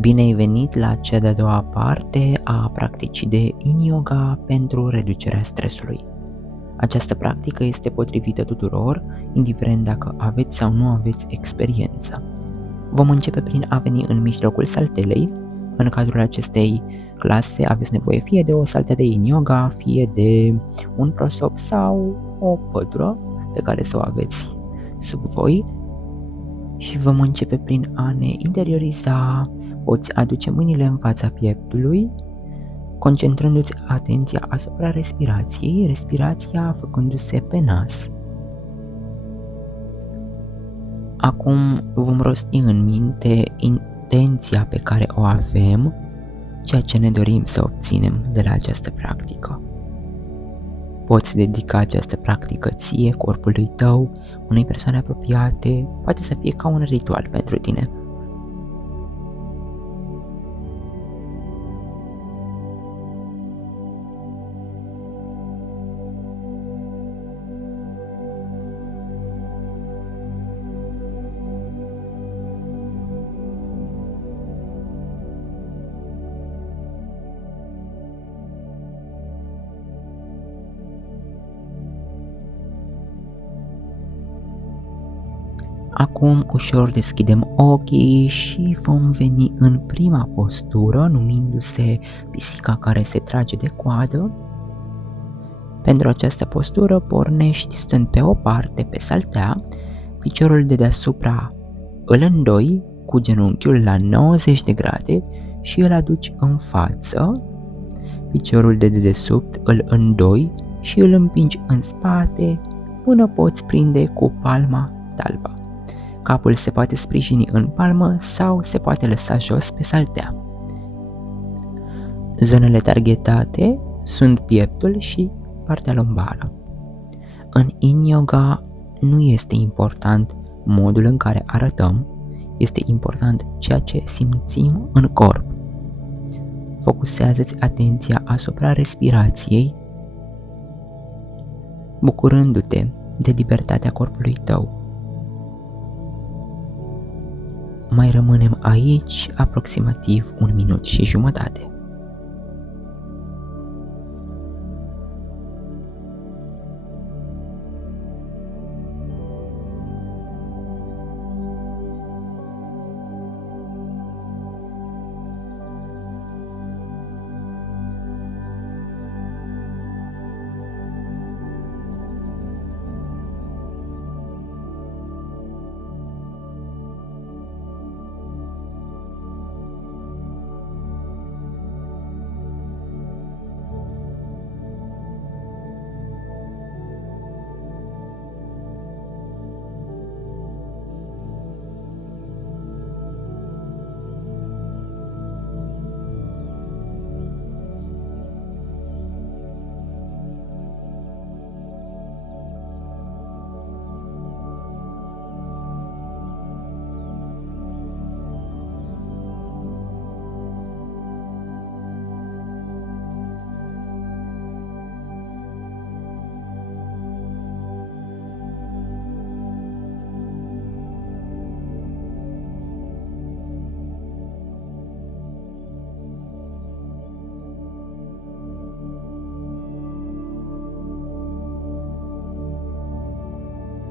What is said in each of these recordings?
Bine ai venit la cea de-a doua parte a practicii de Yin Yoga pentru reducerea stresului. Această practică este potrivită tuturor, indiferent dacă aveți sau nu aveți experiență. Vom începe prin a veni în mijlocul saltelei. În cadrul acestei clase aveți nevoie fie de o saltea de Yin Yoga, fie de un prosop sau o pătură pe care să o aveți sub voi. Și vom începe prin a ne interioriza. Poți aduce mâinile în fața pieptului, concentrându-ți atenția asupra respirației, respirația făcându-se pe nas. Acum vom rosti în minte intenția pe care o avem, ceea ce ne dorim să obținem de la această practică. Poți dedica această practică ție, corpului tău, unei persoane apropiate, poate să fie ca un ritual pentru tine. Acum ușor deschidem ochii și vom veni în prima postură, numindu-se pisica care se trage de coadă. Pentru această postură pornești stând pe o parte pe saltea, piciorul de deasupra îl îndoi cu genunchiul la 90 de grade și îl aduci în față, piciorul de dedesubt îl îndoi și îl împingi în spate până poți prinde cu palma talpa. Capul se poate sprijini în palmă sau se poate lăsa jos pe saltea. Zonele targetate sunt pieptul și partea lombară. În Yin Yoga nu este important modul în care arătăm, este important ceea ce simțim în corp. Focusează-ți atenția asupra respirației, bucurându-te de libertatea corpului tău. Mai rămânem aici aproximativ 1 minut și jumătate.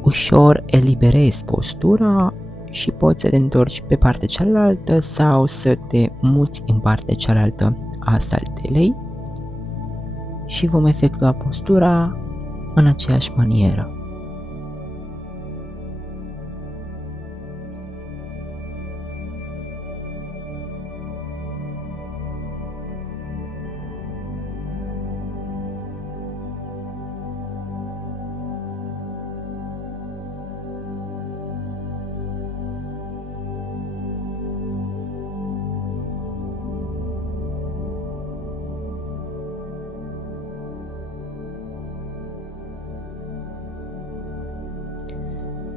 Ușor eliberezi postura și poți să te întorci pe partea cealaltă sau să te muți în partea cealaltă a saltelei și vom efectua postura în aceeași manieră.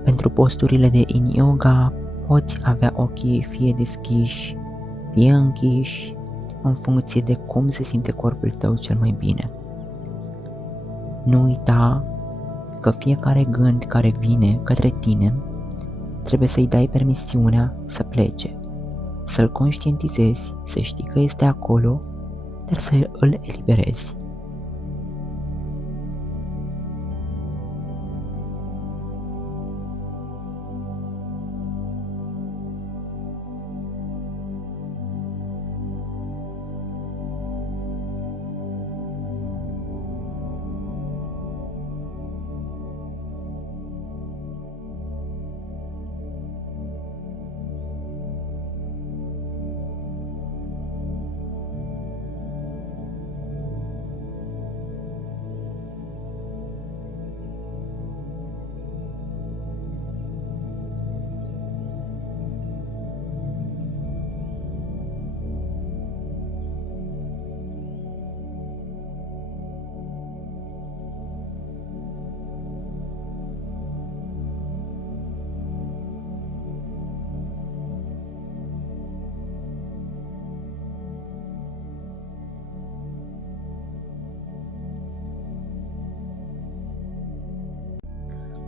Pentru posturile de Yin Yoga poți avea ochii fie deschiși, fie închiși, în funcție de cum se simte corpul tău cel mai bine. Nu uita că fiecare gând care vine către tine trebuie să-i dai permisiunea să plece. să-l conștientizezi, să știi că este acolo, dar să îl eliberezi.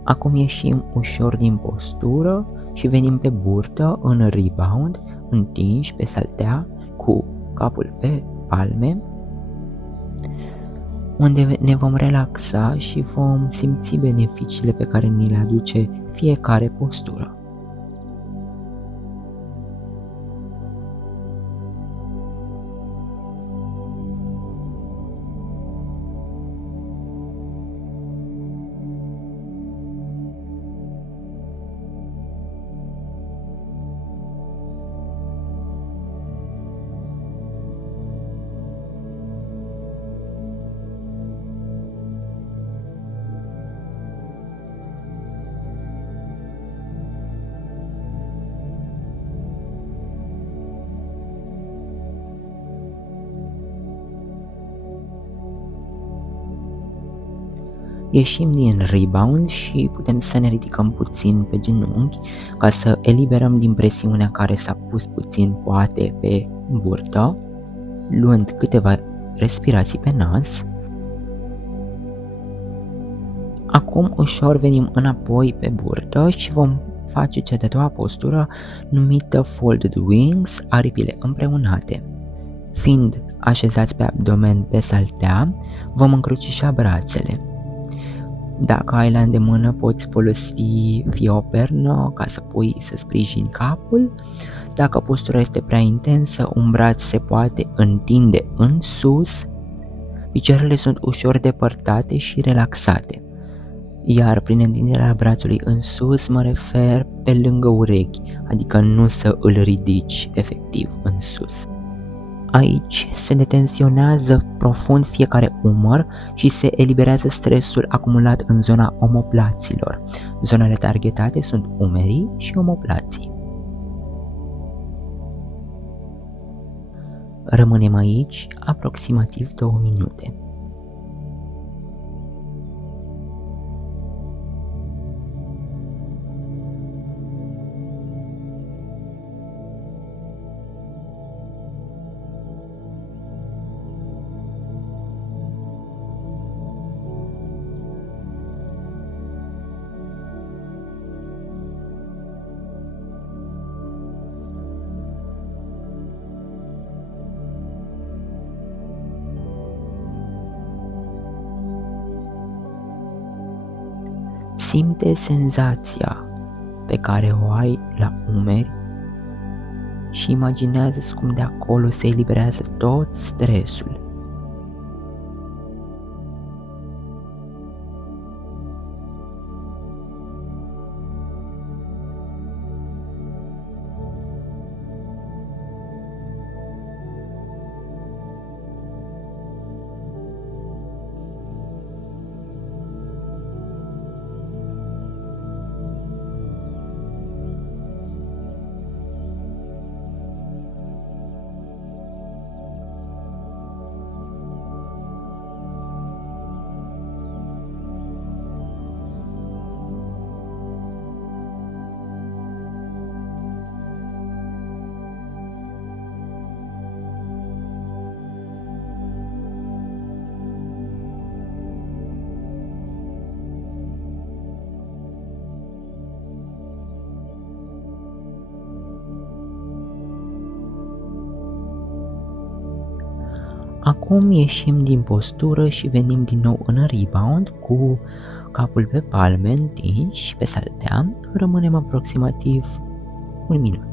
Acum ieșim ușor din postură și venim pe burtă în rebound, întinși pe saltea, cu capul pe palme, unde ne vom relaxa și vom simți beneficiile pe care ni le aduce fiecare postură. Ieșim din rebound și putem să ne ridicăm puțin pe genunchi ca să eliberăm din presiunea care s-a pus puțin poate pe burtă, luând câteva respirații pe nas. Acum ușor venim înapoi pe burtă și vom face cea de-a doua postură numită Folded Wings, aripile împreunate. Fiind așezați pe abdomen pe saltea, vom încrucișa brațele. Dacă ai la îndemână, poți folosi fie o pernă ca să sprijini capul. Dacă postura este prea intensă, un braț se poate întinde în sus, picioarele sunt ușor depărtate și relaxate. Iar prin întinderea brațului în sus mă refer pe lângă urechi, adică nu să îl ridici efectiv în sus. Aici se detensionează profund fiecare umăr și se eliberează stresul acumulat în zona omoplaților. Zonele targetate sunt umerii și omoplații. Rămânem aici aproximativ 2 minute. Simte senzația pe care o ai la umeri și imaginează-ți cum de acolo se eliberează tot stresul. Acum ieșim din postură și venim din nou în rebound cu capul pe palme întins și pe saltea. Rămânem aproximativ un minut.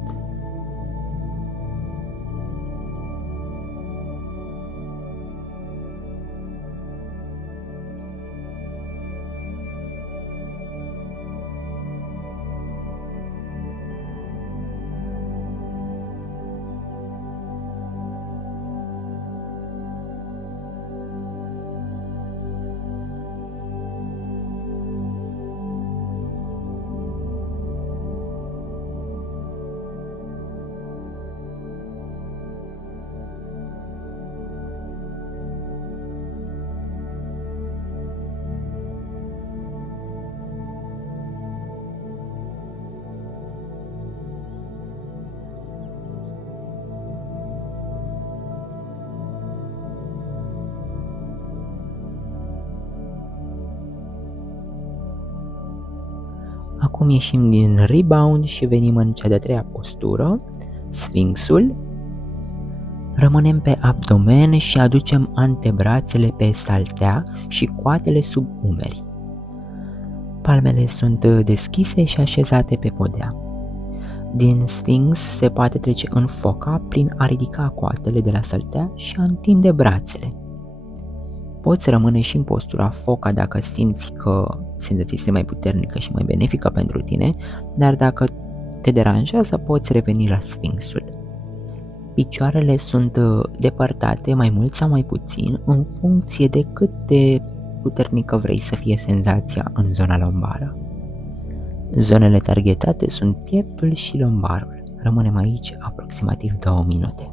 Acum ieșim din rebound și venim în cea de-a treia postură, Sfinxul. Rămânem pe abdomen și aducem antebrațele pe saltea și coatele sub umeri. Palmele sunt deschise și așezate pe podea. Din Sfinx se poate trece în foca prin a ridica coatele de la saltea și a întinde brațele. Poți rămâne și în postura foca dacă simți că senzația este mai puternică și mai benefică pentru tine, dar dacă te deranjează, poți reveni la Sfinxul. Picioarele sunt depărtate mai mult sau mai puțin în funcție de cât de puternică vrei să fie senzația în zona lombară. Zonele targetate sunt pieptul și lombarul. Rămânem aici aproximativ 2 minute.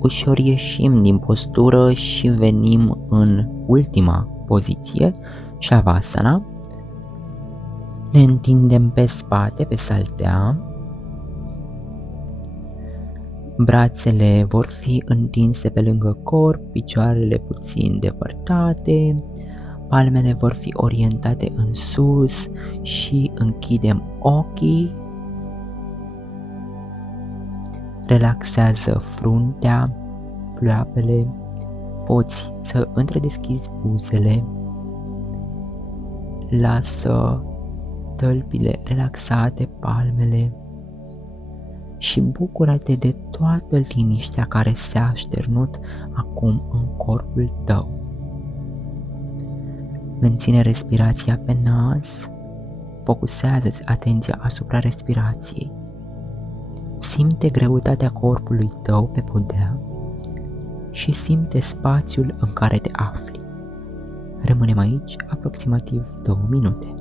Ușor ieșim din postură și venim în ultima poziție, Shavasana. Ne întindem pe spate, pe saltea. Brațele vor fi întinse pe lângă corp, picioarele puțin depărtate, palmele vor fi orientate în sus și închidem ochii. Relaxează fruntea, pleoapele, poți să întredeschizi buzele, lasă tălpile relaxate, palmele și bucură-te de toată liniștea care s-a așternut acum în corpul tău. Menține respirația pe nas, focusează-ți atenția asupra respirației. Simte greutatea corpului tău pe podea și simte spațiul în care te afli. Rămânem aici aproximativ 2 minute.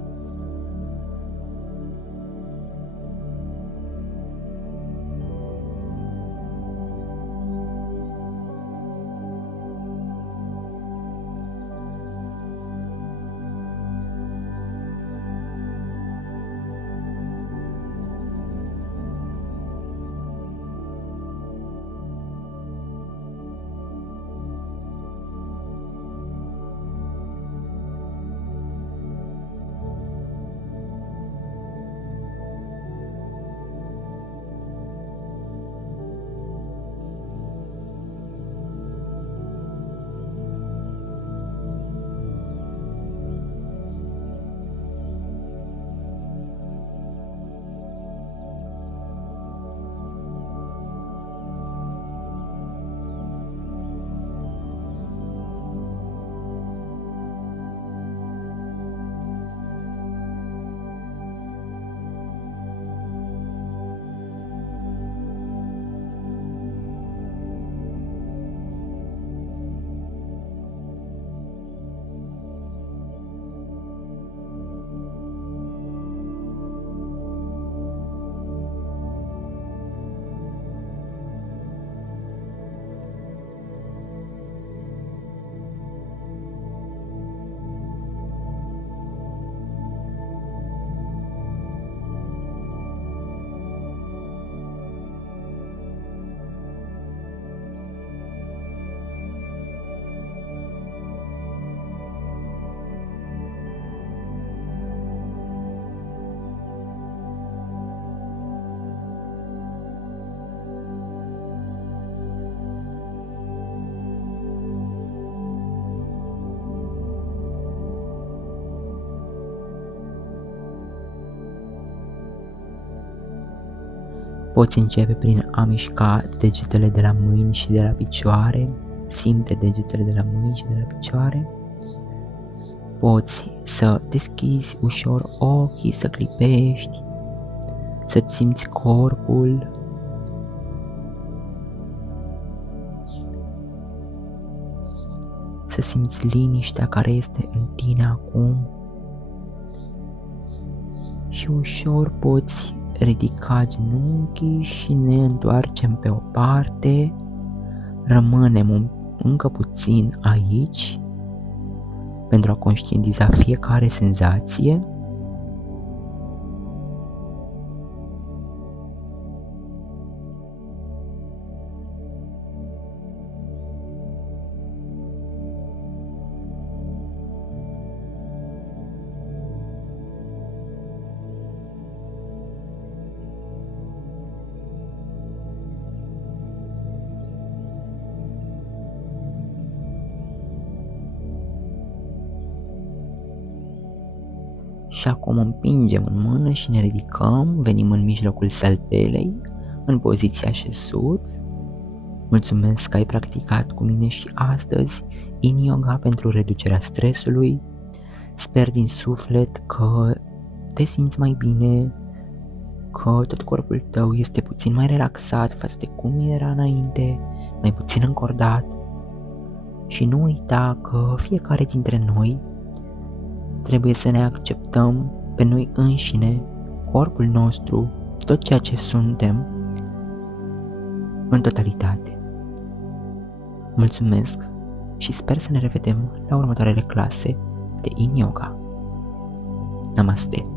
Poți începe prin a mișca degetele de la mâini și de la picioare. Simte degetele de la mâini și de la picioare. Poți să deschizi ușor ochii, să clipești, să-ți simți corpul. Să simți liniștea care este în tine acum. Și ușor poți ridica genunchii și ne întoarcem pe o parte. Rămânem încă puțin aici pentru a conștientiza fiecare senzație. Și acum împingem în mână și ne ridicăm, venim în mijlocul saltelei, în poziția așezut. Mulțumesc că ai practicat cu mine și astăzi Yin Yoga pentru reducerea stresului. Sper din suflet că te simți mai bine, că tot corpul tău este puțin mai relaxat față de cum era înainte, mai puțin încordat. Și nu uita că fiecare dintre noi trebuie să ne acceptăm pe noi înșine, corpul nostru, tot ceea ce suntem, în totalitate. Mulțumesc și sper să ne revedem la următoarele clase de Yin Yoga. Namaste!